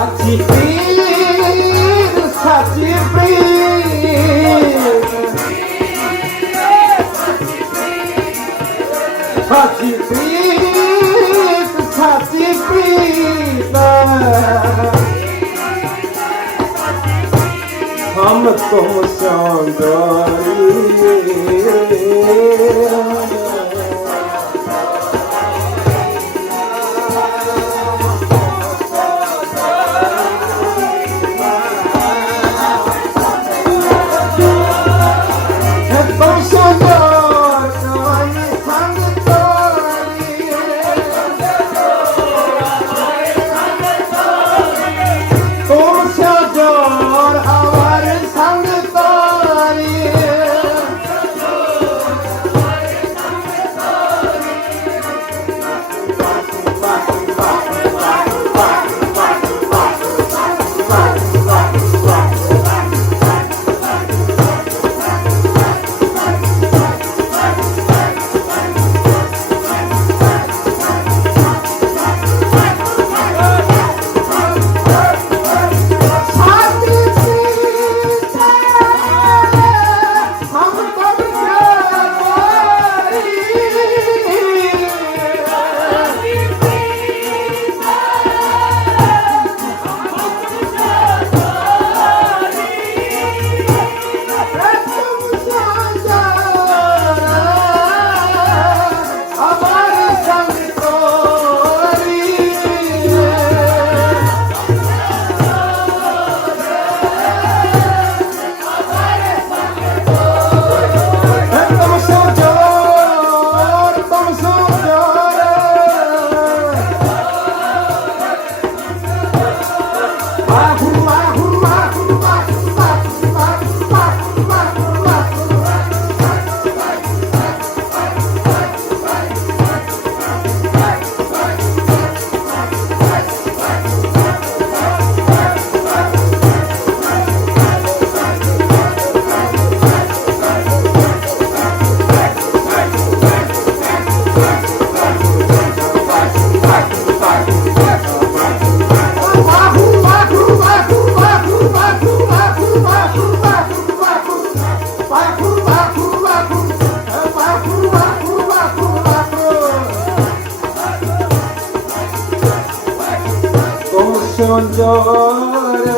সাচি পীর সাচি পীর সাচি পীর সাচি পীর हम तुम सौंदर्य ਮੁੰਜੋਰ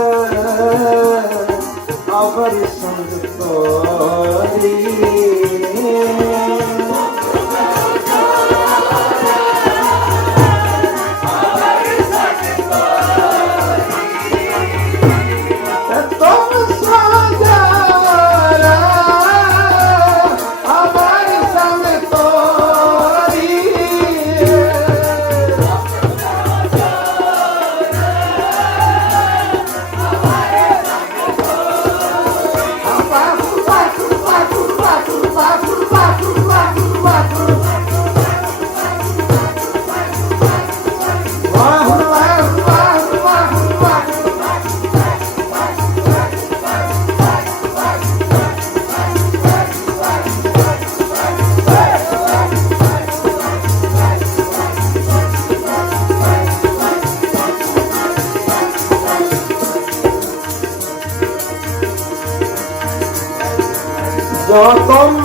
ਆਵਰ ਸੰਤੋ Welcome.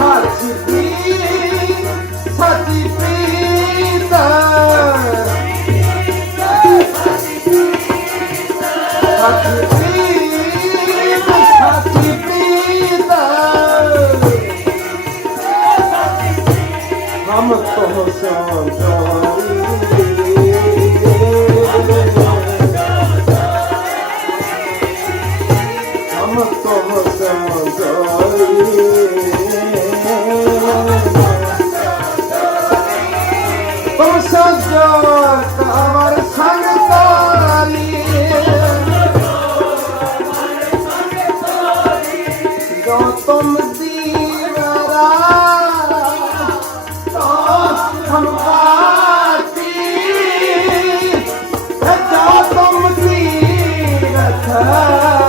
para de. Ah.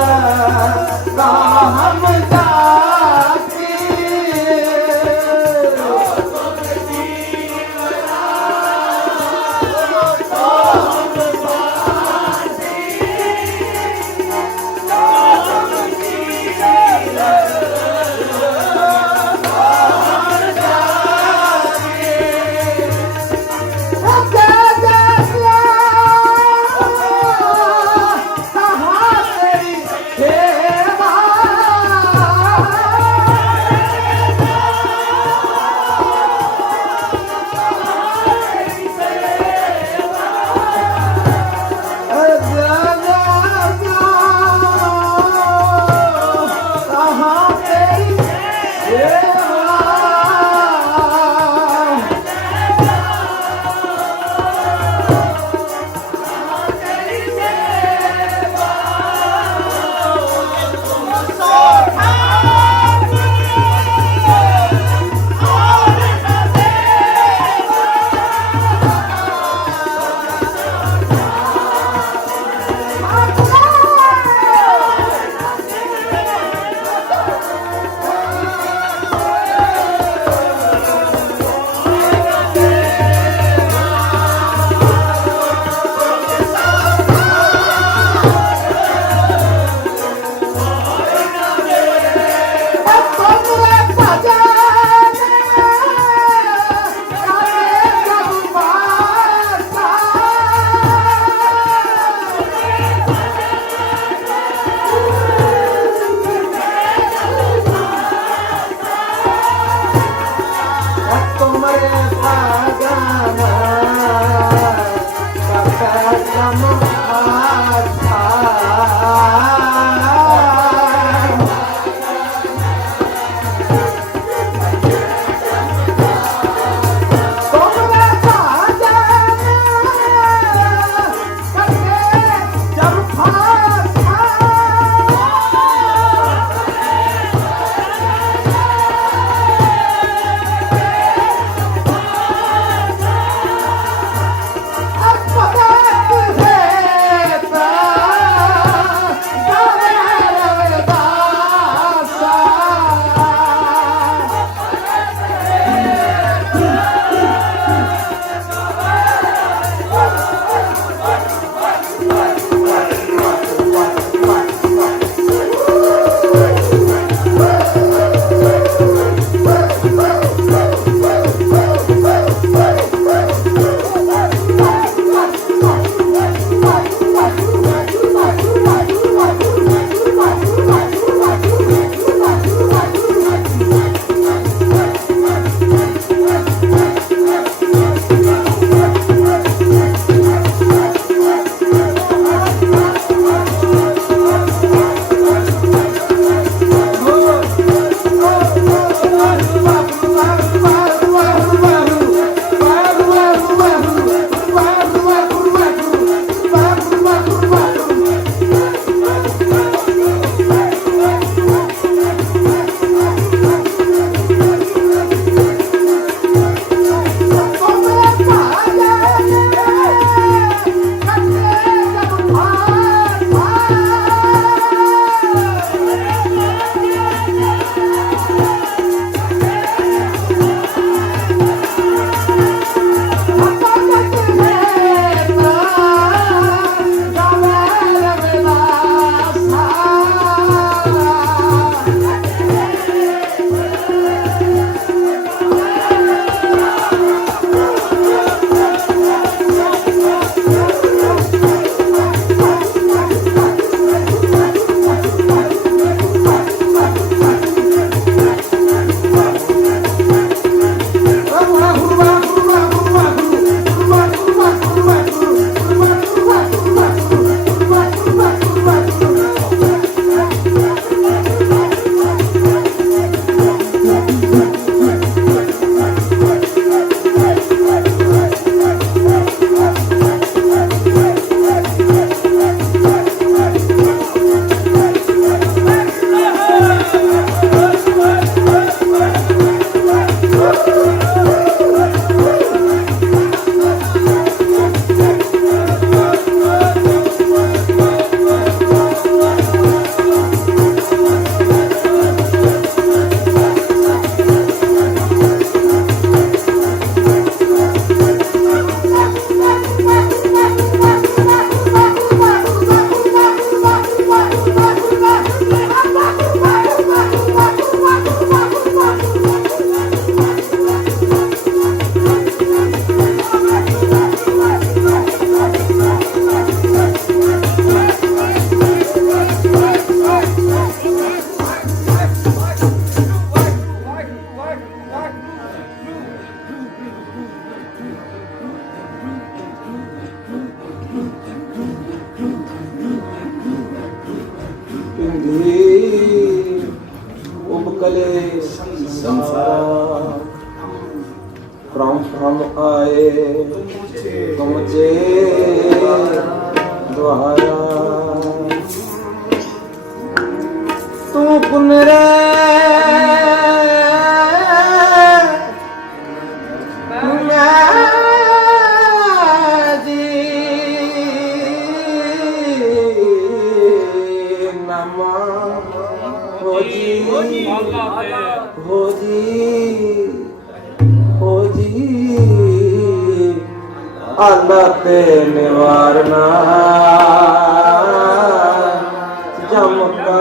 amor. ਤੁਮ ਤੂੰ ਪੁਨਰਾ ਆਂਦਾ ਤੇ ਨਿਵਾਰਨਾ ਜਮਕਾ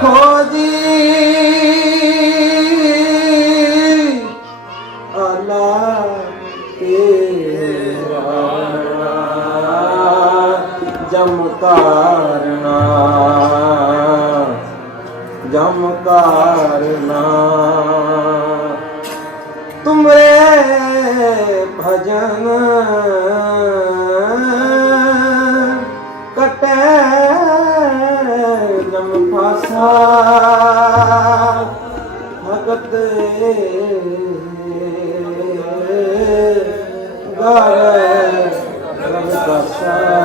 ਖੋਜੀ ਆਲਾ ਤੇ ਜਮਕਾਰਨਾ ਜਮਕਾਰਨਾ ਤੁਮਰੇ ਭਜਨ ਕਟੈ ਲਮ ਫਾਸਾ ਭਗਤ ਗਾਵੇ ਰਵਿਦਾਸਾ।